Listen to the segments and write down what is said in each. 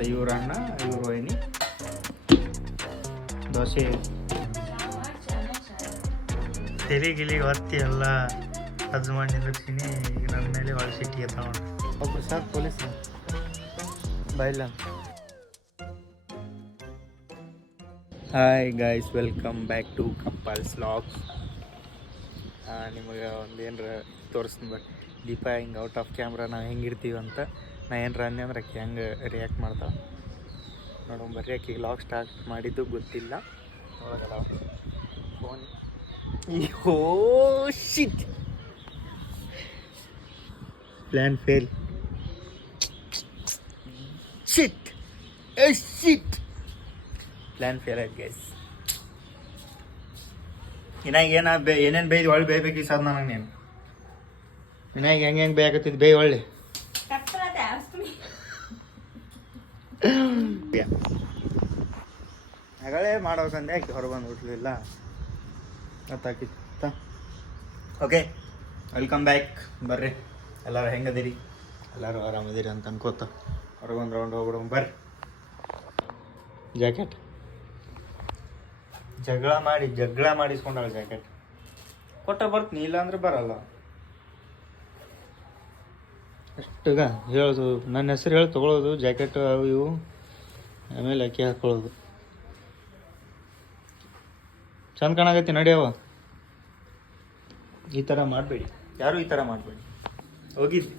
ಮತ್ತು ಇವ್ರ ಅಣ್ಣ ಇವ್ರ ವೈನಿ. ದೋಸೆ. ತೆಲಿ ಗಿಲಿ ಹೊತ್ತಿ ಎಲ್ಲ ಅಜ್ಜು ಮಾಡಿ ನಿಂದಿರ್ತೀನಿ ಈಗ ನನ್ನ ಮೇಲೆ ಒಳ ಸಿಟ್ಟಿಗೆ ತಗೊಂಡು ಒಬ್ರು sir police. ಬೈಲ. Hi guys welcome back to couples logs ನಿಮಗೆ ಒಂದು ಏನಾರ ತೋರಿಸ್ತೀನಿ ಬಟ್ ದೀಪ ಹಿಂಗೆ ಔಟ್ ಆಫ್ ಕ್ಯಾಮ್ರಾ ನಾವು ಹೆಂಗಿರ್ತೀವಿ ಅಂತ ನಾ ಏನರ ಅಂದೆ ಅಂದ್ರೆ ಆಕೆ ಹೆಂಗೆ ರಿಯಾಕ್ಟ್ ಮಾಡ್ತಾವೆ ನೋಡು ಬರ್ರಿ ಆಕೆಗೆ ಲಾಗ್ ಸ್ಟಾರ್ಟ್ ಮಾಡಿದ್ದು ಗೊತ್ತಿಲ್ಲ. ಒಳಗಲ್ಲ phone. Shit plan fail shit shit plan fail ಆಯ್ತು ಗೈಸ್ ಇನ್ನಾಗ ಏನ ಬೇ ಏನೇನು ಬೇಯ್ದು ಒಳ್ಳೆ ಬೇಯ್ಬೇಕು ಸದ್ ನನಗೆ ನೀನು. ಇನ್ನಾಗ ಹೆಂಗೆ ಹೆಂಗೆ ಬೇಕತ್ತಿದ್ದು ಬೇಯ್ ಒಳ್ಳೆ. ಹಾಗಳೇ ಮಾಡ್ಬೇಕಂದೆ ಆಕೆ ಹೊರ ಬಂದು ಬಿಟ್ಲಿಲ್ಲ ಗೊತ್ತಾಕಿತ್ತ ಓಕೆ ವೆಲ್ಕಮ್ ಬ್ಯಾಕ್ ಬರ್ರಿ. ಎಲ್ಲರೂ ಹೆಂಗದಿರಿ? ಎಲ್ಲರೂ ಆರಾಮದಿರಿ ಅಂತ ಅನ್ಕೋತ. ಹೊರಗೊಂದು ರೌಂಡ್ ಹೋಗ್ಬಿಡೋಣ, ಬರ್ರಿ. ಜಾಕೆಟ್ ಜಗಳ ಮಾಡಿ, ಜಗಳ ಮಾಡಿಸ್ಕೊಂಡಾಳ ಜಾಕೆಟ್ ಕೊಟ್ಟ ಬರ್ತೀನಿ ಇಲ್ಲ ಅಂದ್ರೆ ಬರಲ್ಲ. ಅಷ್ಟಗ ಹೇಳೋದು ನನ್ನ ಹೆಸರು ಹೇಳಿ ತೊಗೊಳೋದು ಜಾಕೆಟ್ ಅವು ಇವು ಆಮೇಲೆ ಅಕ್ಕಿ ಹಾಕೊಳ್ಳೋದು. ಚಂದ ಕಾಣಾಗತ್ತೆ ನಡೆಯವ ಈ ಥರ ಮಾಡಬೇಡಿ. ಯಾರು ಈ ಥರ ಮಾಡಬೇಡಿ? ಹೋಗಿದ್ವಿ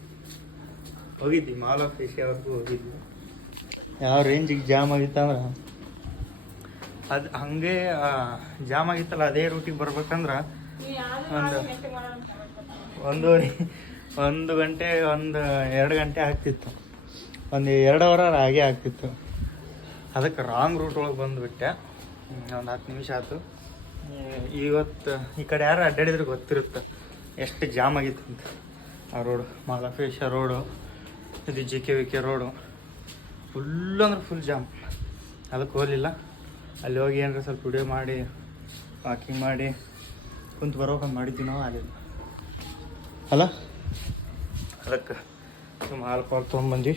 ಹೋಗಿದ್ವಿ ಮಾಲ್ ಆಫ್ ಏಷ್ಯಾವರೆಗೂ ಹೋಗಿದ್ವಿ ಯಾವ ರೇಂಜಿಗೆ ಜಾಮ್ ಆಗಿತ್ತಂದ್ರೆ ಅದು ಹಂಗೆ ಜಾಮ್ ಆಗಿತ್ತಲ್ಲ ಅದೇ ರೂಟಿಗೆ ಬರ್ಬೇಕಂದ್ರೆ ಒಂದು ಒಂದೂವರೆ ಒಂದು ಗಂಟೆ, ಒಂದು ಎರಡು ಗಂಟೆ ಆಗ್ತಿತ್ತು. ಒಂದು ಎರಡು ಅವರ್ ಹಾಗೆ ಆಗ್ತಿತ್ತು. ಅದಕ್ಕೆ ರಾಂಗ್ ರೂಟ್ ಒಳಗೆ ಬಂದುಬಿಟ್ಟೆ. ಒಂದು ಹತ್ತು ನಿಮಿಷ ಆಯ್ತು. ಇವತ್ತು, ಈ ಕಡೆ ಯಾರು ಅಡ್ಡಾಡಿದ್ರೆ ಗೊತ್ತಿರುತ್ತೆ. ಎಷ್ಟು ಜಾಮ್ ಆಗಿತ್ತು ಅಂತ. ಆ ರೋಡು ಮಾಲಫೇಶ ರೋಡು ಇದು G K V K road full ಅಂದ್ರೆ ಫುಲ್ ಜಾಮ್. ಅದಕ್ಕೆ ಹೋಗಲಿಲ್ಲ. ಅಲ್ಲಿ ಹೋಗಿ ಏನಾರ ಸ್ವಲ್ಪ ವಿಡಿಯೋ ಮಾಡಿ ವಾಕಿಂಗ್ ಮಾಡಿ, ಕುಂತು ಬರೋಕಂತ ಮಾಡಿದ್ದೀನೋ ಅಲ್ಲಿ ಅಲ್ಲ ಅದಕ್ಕೆ ಸುಮ್ಮ ಹಾಲು ಪಾಲು ತೊಗೊಂಬಂದು.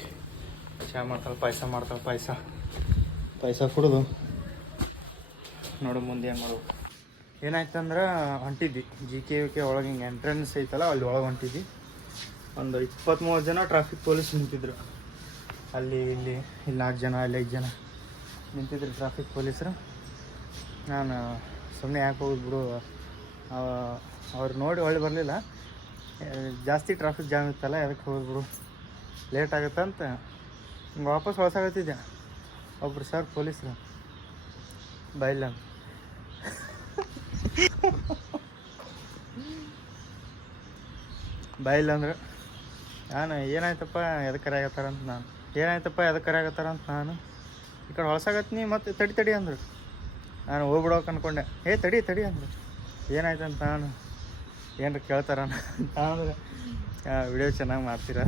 ಚಹಾ ಮಾಡ್ತಾಳೆ ಪಾಯಸ ಮಾಡ್ತಾಳೆ ಪಾಯಸ. ಪಾಯಸ ಕುಡಿದು. ನೋಡು ಮುಂದೆ ಏನು ಮಾಡೋದು ಏನಾಯ್ತಂದ್ರೆ ಹೊಂಟಿದ್ವಿ ಜಿ ಕೆ ಯು ಕೆ ಒಳಗೆ ಹಿಂಗೆ ಎಂಟ್ರೆನ್ಸ್ ಐತಲ್ಲ ಅಲ್ಲಿ ಒಳಗೆ ಹೊಂಟಿದ್ವಿ ಒಂದು ಇಪ್ಪತ್ತ್ಮೂವತ್ತು ಜನ ಟ್ರಾಫಿಕ್ ಪೊಲೀಸ್ ನಿಂತಿದ್ರು. ಅಲ್ಲಿ ಇಲ್ಲಿ ಇಲ್ಲಿ ನಾಲ್ಕು ಜನ ಅಲ್ಲಿ ಐದು ಜನ ನಿಂತಿದ್ರು ಟ್ರಾಫಿಕ್ ಪೊಲೀಸರು ನಾನು ಸುಮ್ಮನೆ ಯಾಕೆ ಹೋಗಿದ್ಬಿಡು ಅವ- ಅವ್ರು ನೋಡಿ ಒಳ್ಳೆ ಬರಲಿಲ್ಲ. ಜಾಸ್ತಿ ಟ್ರಾಫಿಕ್ ಜಾಮ್ ಇತ್ತಲ್ಲ, ಅದಕ್ಕೆ ಹೋಗ್ಬಿಡು ಲೇಟ್ ಆಗುತ್ತಂತ ಹಿಂಗೆ ವಾಪಸ್ ಹೊಸಾಗತ್ತಿದ್ದೆ ಒಬ್ರು ಸರ್ ಪೊಲೀಸ್ ಬೈಲ ಬೈಲ್ ಅಂದ್ರೆ, ನಾನು ಏನಾಯ್ತಪ್ಪ ಎದಕ್ಕೆ ಕರೆಯಾಗತ್ತಾರ ಅಂತ ನಾನು. ಏನಾಯ್ತಪ್ಪ ಎದಕ್ಕೆ ಆಗತ್ತಾರ ಅಂತ ನಾನು. ಈ ಕಡೆ ಹೊಸಾಗತ್ನಿ ಮತ್ತೆ ತಡಿ ತಡಿ ಅಂದರು. ನಾನು ಹೋಗ್ಬಿಡೋಕೆ ಅನ್ಕೊಂಡೆ. ಏ, ತಡಿ ತಡಿ ಅಂದರು. ಏನಾಯ್ತಂತ ನಾನು. ಏನಾರ ಕೇಳ್ತಾರ ಅಂತ ಅಂದ್ರೆ ವಿಡಿಯೋ ಚೆನ್ನಾಗಿ ಮಾಡ್ತೀರ?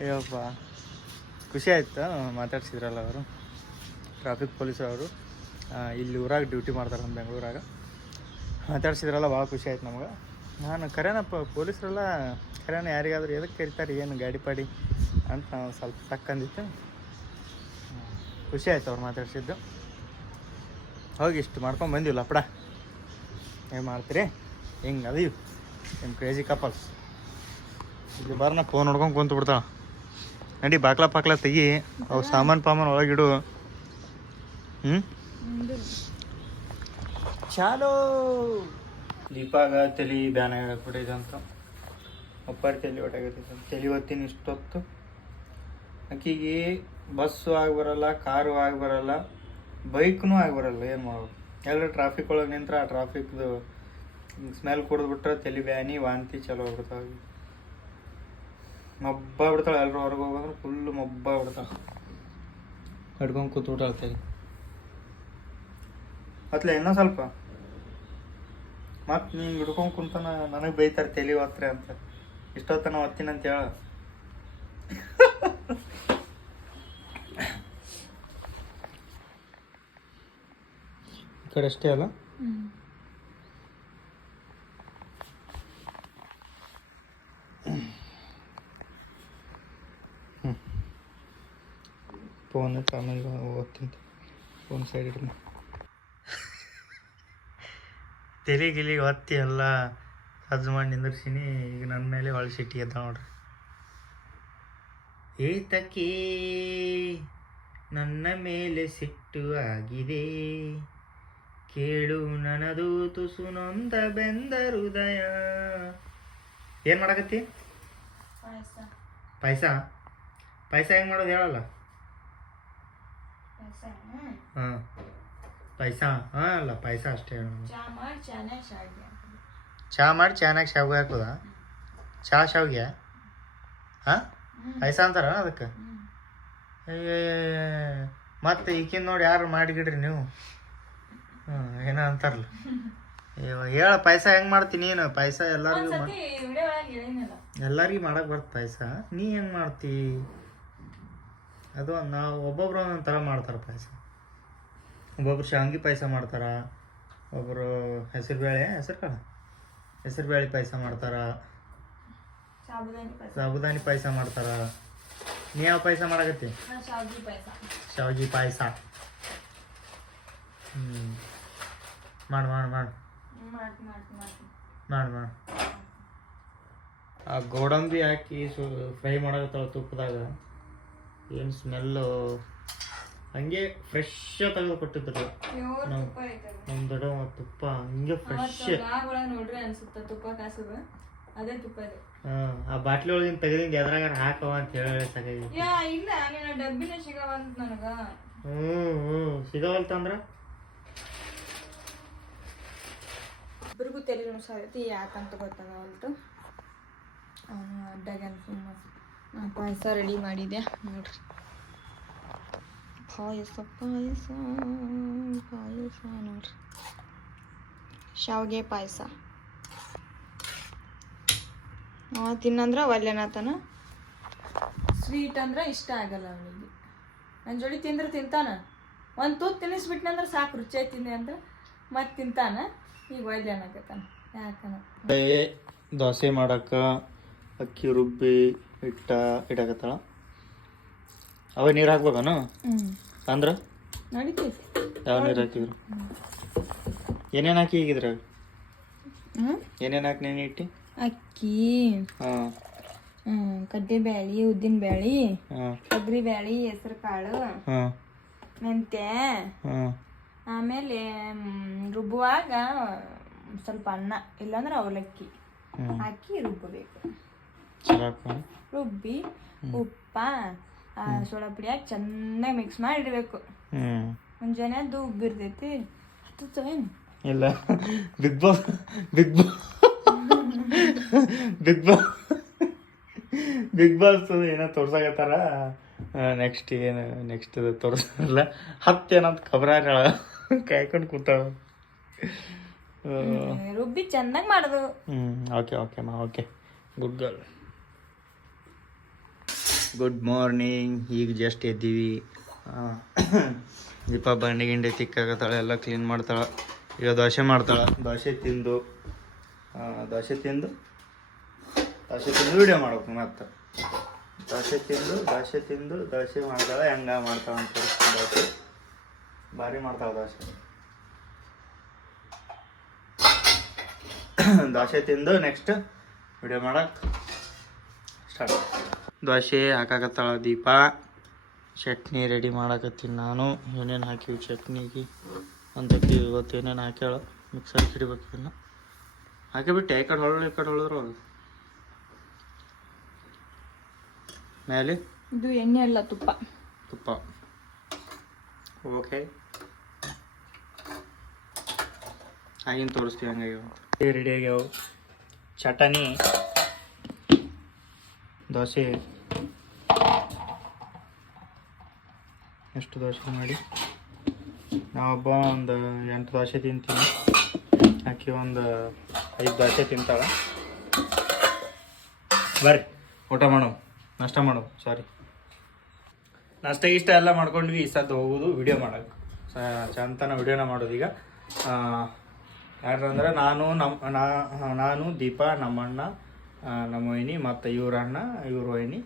ಅಯ್ಯಪ್ಪ. ಖುಷಿ ಆಯ್ತು ಮಾತಾಡ್ಸಿದ್ರಲ್ಲ ಅವರು? ಟ್ರಾಫಿಕ್ ಪೊಲೀಸರು ಇಲ್ಲಿ ಊರಾಗ ಡ್ಯೂಟಿ ಮಾಡ್ತಾರೆ ನಮ್ಮ ಬೆಂಗಳೂರಾಗ. ಮಾತಾಡ್ಸಿದ್ರಲ್ಲ ಭಾಳ ಖುಷಿ ಆಯ್ತು ನಮ್ಗೆ. ನಾನು ಕರೆನಪ್ಪ ಪೊಲೀಸರೆಲ್ಲ ಕರೆನ ಯಾರಿಗಾದ್ರೂ ಎದಕ್ಕೆ ಕರಿತಾರೆ ಏನು ಗಾಡಿ ಪಾಡಿ ಅಂತ ನಾವು ಸ್ವಲ್ಪ ತಕ್ಕಂದಿತ್ತು ಖುಷಿ ಆಯ್ತು ಅವ್ರು ಮಾತಾಡ್ಸಿದ್ದು. ಹೋಗಿ ಇಷ್ಟು ಮಾಡ್ಕೊಂಡು ಬಂದಿಲ್ಲ ಅಪ್ಪಡ ಏನು ಮಾಡ್ತೀರಿ? ಹಿಂಗೆ ಅದೀವಿ ನಿಮ್ಮ ಕ್ರೇಜಿ ಕಪಲ್ಸ್ ಇಲ್ಲಿ ಬರ್ನ ಫೋನ್ ನೋಡ್ಕೊಂಡು ಕುಂತು ಬಿಡ್ತಾಳ. ನಡಿ ಬಾಕ್ಲ ಪಾಕ್ಲ ತೆಗಿ, ಅವು ಸಾಮಾನು ಪಾಮಾನು ಒಳಗಿಡು. ಹ್ಞೂ ಚಾಲೋ. ದೀಪಾಗ ತಲೆ ಬ್ಯಾನ್ ಆಗಬಿಟ್ಟೈತೆ ಅಂತ ಒಪ್ಪಾರಿ ತಲೆ ಒಟ್ಟಾಗೈತೆ ತಲೆ ಹೊತ್ತೀನಿ ಇಷ್ಟೊತ್ತು. ಆಕಿಗೆ ಬಸ್ಸು ಆಗಿ ಬರಲ್ಲ ಕಾರು ಆಗಿ ಬರಲ್ಲ ಬೈಕ್ನೂ ಆಗಿ ಬರಲ್ಲ, ಏನು ಮಾಡೋದು. ಎಲ್ಲರೂ ಟ್ರಾಫಿಕ್ ಒಳಗೆ ನಿಂತ್ರೆ ಆ ಟ್ರಾಫಿಕ್ದು ಸ್ಮೆಲ್ ಕುಡಿದ್ಬಿಟ್ರೆ ತಲೆ ಬ್ಯಾನಿ ವಾಂತಿ ಚಲೋ ಆಗ್ಬಿಡ್ತಾವೆ ಮಬ್ಬ ಬಿಡ್ತಾಳೆ ಎಲ್ಲರೂ ಹೊರಗೆ ಹೋಗೋದ್ರೆ ಫುಲ್ಲು ಮಬ್ಬ ಬಿಡ್ತಾಳೆ ಹಿಡ್ಕೊಂಡು ಕೂತ್ಬಿಟ್ಟಾಳೆ ತಲೆ ಅತ್ಲೆ ಇನ್ನೂ ಸ್ವಲ್ಪ. ಮತ್ತೆ ನೀನು ಹಿಡ್ಕೊಂಡು ಕುಂತಾನ ನನಗೆ ಬೈತಾರೆ ತಲೆ ಹೊತ್ರೆ ಅಂತ. ಇಷ್ಟೊತ್ತನ ಒತ್ತೀನಿ ಅಂತ ಹೇಳ. ಈ ಕಡೆ ಅಷ್ಟೇ ಅಲ್ಲ? ಫೋನ್ ಆಮೇಲೆ ಓದ್ತೀನಿ ಫೋನ್ ಸೈಡ್ ಇಡ್ತೀನಿ ತಲೆ ಗಿಲಿಗೆ ಒತ್ತಿ ಎಲ್ಲ ಸಜ್ಜು ಮಾಡಿ ನಿಂದಿರ್ಸೀನಿ ಈಗ ನನ್ನ ಮೇಲೆ ಒಳ ಸಿಟ್ಟಿ ಎದ್ದ ನೋಡ್ರಿ. ಏತಕ್ಕೆ ನನ್ನ ಮೇಲೆ ಸಿಟ್ಟು ಆಗಿದೆ. ಕೇಳು ನನದು ತುಸು ನೊಂದ ಬೆಂದ ಹೃದಯ. ಏನು ಮಾಡಕತ್ತಿ? ಪಾಯಸ? ಪಾಯಸ ಹೆಂಗೆ ಮಾಡೋದು ಹೇಳಲ್ಲ. ಹಾಂ. ಪಾಯಸ ಹಾಂ ಅಲ್ಲ ಪಾಯಸ ಅಷ್ಟೇ ಚಹಾ ಮಾಡಿ ಚೆನ್ನಾಗಿ ಶಾವಿಗೆ ಹಾಕೋದ ಚಹಾ ಶಾವಿಗೆ ಹಾಂ ಪಾಯಸ ಅಂತಾರ ಅದಕ್ಕೆ ಮತ್ತೆ ಈಕಿನ ನೋಡಿ ಯಾರು ಮಾಡಿಗಿಡ್ರಿ ನೀವು ಹ್ಞೂ ಏನೋ ಅಂತಾರಲ್ಲ ಹೇಳ ಪಾಯಸ ಹೆಂಗೆ ಮಾಡ್ತೀನಿ ನೀನು ಪಾಯಸ ಎಲ್ಲರಿಗೂ ಎಲ್ಲರಿಗೂ ಮಾಡಕ್ಕೆ ಬರ್ತ ಪಾಯಸ ನೀ ಹೆಂಗೆ ಮಾಡ್ತಿ ಅದು ನಾವು ಒಬ್ಬೊಬ್ರು ಒಂದೊಂದು ಥರ ಮಾಡ್ತಾರೆ ಪಾಯಸ. ಒಬ್ಬೊಬ್ರು ಶಾವಿಗೆ ಪಾಯಸ ಮಾಡ್ತಾರೆ ಒಬ್ಬರು ಹೆಸರುಬೇಳೆ ಹೆಸರು ಕಾಳು ಹೆಸರುಬೇಳೆ ಪಾಯಸ ಮಾಡ್ತಾರೆ. ಸಾಬುದಾನಿ ಪಾಯಸ. ಮಾಡ್ತಾರೆ. ನೀ ಯಾವ ಪಾಯಸ ಮಾಡಕತ್ತಿ? ಶಾವಿಗೆ ಪಾಯಸ. ಹ್ಞೂ ಮಾಡು ಮಾಡು ಮಾಡು. ಮಾಡು ಮಾಡು ಆ ಗೋಡಂಬಿ ಹಾಕಿ ಸು ಫ್ರೈ ಮಾಡಕತ್ತಾವ ತುಪ್ಪದಾಗ. ಏನು ಸ್ಮೆಲ್ಲು ಹಂಗೆ ಫ್ರೆಶ್ ತಂದು ಕೊಟ್ಟಿದ್ರು ನಮ್ಮ ದೊಡ್ಡ ತುಪ್ಪ ಹಂಗೆ ಫ್ರೆಶ್ ನೋಡ್ರಿ ಅನ್ಸುತ್ತೆ ತುಪ್ಪ ಕಾಸು ಅದೇ ತುಪ್ಪ ಇದೆ ಹಾಂ ಆ ಬಾಟ್ಲಿ ಒಳಗಿನ ತೆಗೆದಿಂದ ಎದ್ರಾಗ ಹಾಕವ ಅಂತ ಹೇಳಿ ತಗದಿ ಯಾ ಇಲ್ಲ ನಿನ್ನ ಡಬ್ಬಿನ ಸಿಗವಂತ ನನಗ. ಹ್ಞೂ ಹ್ಞೂ ಸಿಗವಲ್ತಂದ್ರ ಇಬ್ಬರಿಗೂ ತಲೆ ನುಸಾರೈತಿ ಯಾಕಂತ ಗೊತ್ತಾಗವಲ್ತು ಅವನು ಅಡ್ಡಾಗ ನಾ ಪಾಯಸ ರೆಡಿ ಮಾಡಿದೆ ನೋಡ್ರಿ. ಪಾಯಸ ಪಾಯಸ ಪಾಯಸ ನೋಡ್ರಿ. ಶಾವಿಗೆ ಪಾಯಸ. ತಿನ್ನಂದ್ರೆ ತಿನ್ನಂದ್ರ ಒಲ್ಲೆನಾತನ ಸ್ವೀಟ್ ಅಂದ್ರೆ ಇಷ್ಟ ಆಗಲ್ಲ ಅವನಿಗೆ. ನನ್ನ ಜೋಡಿ ತಿಂದ್ರೆ ತಿಂತಾನ? ಒಂದು ತೂತ್ ತಿನ್ನಿಸ್ಬಿಟ್ನಂದ್ರೆ ಸಾಕು ರುಚಿ ಆಯ್ತೀನಿ ಅಂದ್ರೆ ಮತ್ತೆ ತಿಂತಾನ? ಈಗ ಒಯ್ದೆ ಅನ್ನಕತ್ತಾನ ಯಾಕನ ದೋಸೆ ಮಾಡಕ್ಕ ಅಕ್ಕಿ ರುಬ್ಬಿ ಇಟ್ಟ ಇಡಕತ್ತಾಳ. ಅವ ನೀರು ಹಾಕ್ಬೇಕನು? ಅಂದ್ರ? ನಡೀತೈತಿ. ಯಾವ ನೀರು ಹಾಕಿದ್ರು? ಏನೇನು ಹಾಕಿ ಈಗಿದ್ರ? ಏನೇನು ಹಾಕಿ ನೀನು ಇಟ್ಟಿ? ಅಕ್ಕಿ. ಹಾಂ. ಕಡ್ಲೆಬ್ಯಾಳಿ ಉದ್ದಿನ ಬ್ಯಾಳಿ ಕೊಬ್ಬರಿ ತೊಗರಿ ಬ್ಯಾಳಿ ಹೆಸರು ಕಾಳು ಮೆಂತೆ ಮೆಂತ್ಯ ಆಮೇಲೆ ರುಬ್ಬುವಾಗ ಸ್ವಲ್ಪ ಅನ್ನ ಇಲ್ಲಾಂದ್ರೆ ಅವಲಕ್ಕಿ. ಹಾಕಿ ರುಬ್ಬಬೇಕು ರುಬ್ಬಿ ಉಪ್ಪ ಸೋಡಾ ಪುಡಿ ಹಾಕಿ ಚೆನ್ನಾಗಿ ಮಿಕ್ಸ್ ಮಾಡಿ ಇಡಬೇಕು ಹ್ಞೂ ಮುಂಜಾನೆ ಅದು ಉಬ್ಬಿರ್ತೈತಿ ಹತ್ತುತ್ತೋ ಏನು? ಇಲ್ಲ. Big boss big boss big boss big boss ಏನೋ ತೋರ್ಸಾಕತ್ತಾರ. ನೆಕ್ಸ್ಟ್ ಏನು ನೆಕ್ಸ್ಟ್ ತೋರ್ಸಲ್ಲ. ಹತ್ತು ಏನಂತ ಖಬರ ಕಾಯ್ಕೊಂಡು ಕೂತಾವ ರುಬ್ಬಿ ಚೆನ್ನಾಗಿ ಮಾಡೋದು. ಹ್ಞೂ ಓಕೆ ಓಕೆ ಮಾ okay good girl good morning ಈಗ ಜಸ್ಟ್ ಎದ್ದೀವಿ. ದೀಪ ಬಂಡಿ ಗಿಂಡಿ ತಿಕ್ಕಾಗತ್ತಾಳೆ ಎಲ್ಲ ಕ್ಲೀನ್ ಮಾಡ್ತಾಳೆ. ಈಗ ದೋಸೆ ಮಾಡ್ತಾಳೆ. ದೋಸೆ ತಿಂದು ದೋಸೆ ತಿಂದು ದೋಸೆ ತಿಂದು ವಿಡಿಯೋ ಮಾಡ್ಬೇಕು ಮತ್ತೆ. ದೋಸೆ ತಿಂದು ದೋಸೆ ತಿಂದು, ದೋಸೆ ಮಾಡ್ತಾಳೆ. ಹೆಂಗ ಮಾಡ್ತಾಳೆ ಅಂತ ದೋಸೆ ಭಾರಿ ಮಾಡ್ತಾಳೆ ದೋಸೆ. ದೋಸೆ ತಿಂದು ನೆಕ್ಸ್ಟ್ ವಿಡಿಯೋ ಮಾಡಕ್ಕೆ ಸ್ಟಾರ್ಟ್ ದೋಸೆ ಹಾಕಾಕತ್ತಾಳ ದೀಪ. ಚಟ್ನಿ ರೆಡಿ ಮಾಡಕತ್ತೀನಿ ನಾನು. ಏನೇನು ಹಾಕಿವಿ ಚಟ್ನಿಗೆ? ಅಂತಕ್ಕೆ ಇವತ್ತು ಏನೇನು ಹಾಕ್ಯಾಳ? ಮಿಕ್ಸರ್ ಹಿಡಿಬೇಕು ಇನ್ನು ಹಾಕಿಬಿಟ್ಟೆ ಈ ಕಡೆ ಹೊಳ್ಳು ಈ ಕಡೆ ಹೊಳಿದ್ರು ಅದು ಮೇಲೆ ಇದು ಎಣ್ಣೆ ಅಲ್ಲ ತುಪ್ಪ. ತುಪ್ಪ. ಓಕೆ ಆಗಿನ ತೋರಿಸ್ತೀವಿ ಹಂಗಾಗಿ. ರೆಡಿ ಆಗ್ಯಾವ ಚಟನಿ. ದೋಸೆ. ಎಷ್ಟು ದೋಸೆ ಮಾಡಿ? ನಾವು ಒಬ್ಬ ಒಂದು ಎಂಟು ದೋಸೆ ತಿಂತೀನಿ. ಆಕೆ ಒಂದು ಐದು ದೋಸೆ ತಿಂತಾಳ. ಬರ್ರಿ, ಊಟ ಮಾಡೋ ನಷ್ಟ ಮಾಡೋ ಸಾರಿ ನಷ್ಟ ಇಷ್ಟ ಎಲ್ಲ ಮಾಡ್ಕೊಂಡ್ವಿ ಸದ್ದು ಹೋಗೋದು ವಿಡಿಯೋ ಮಾಡೋದು ಚಂತನ ವಿಡಿಯೋನ ಮಾಡೋದು ಈಗ. ಯಾರಂದ್ರೆ ನಾನು ನಮ್ಮ ನಾನು ದೀಪ, ನಮ್ಮಣ್ಣ ನಮ್ಮ ವೈನಿ ಮತ್ತು ಇವ್ರ ಅಣ್ಣ ಇವ್ರ ವೈನಿ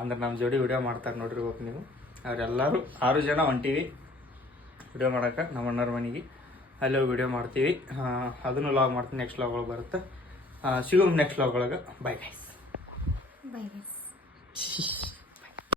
ಅಂದ್ರೆ ನಮ್ಮ ಜೋಡಿ ವಿಡಿಯೋ ಮಾಡ್ತಾರೆ ನೋಡಿರ್ಬೇಕು ನೀವು. ಅವರೆಲ್ಲರೂ ಆರು ಜನ ಹೊಂಟೀವಿ ವಿಡಿಯೋ ಮಾಡೋಕೆ ನಮ್ಮ ಅಣ್ಣರ ಮನೆಗೆ. ಅಲ್ಲಿ ಹೋಗಿ ವಿಡಿಯೋ ಮಾಡ್ತೀವಿ. ಅದನ್ನು ಲಾಗ್ ಮಾಡ್ತೀನಿ ನೆಕ್ಸ್ಟ್ ಲಾಗ್ ಒಳಗೆ ಬರುತ್ತೆ. ಸಿಗೋಮ್ ನೆಕ್ಸ್ಟ್ ಲಾಗ್ ಒಳಗೆ. Bye guys bye guys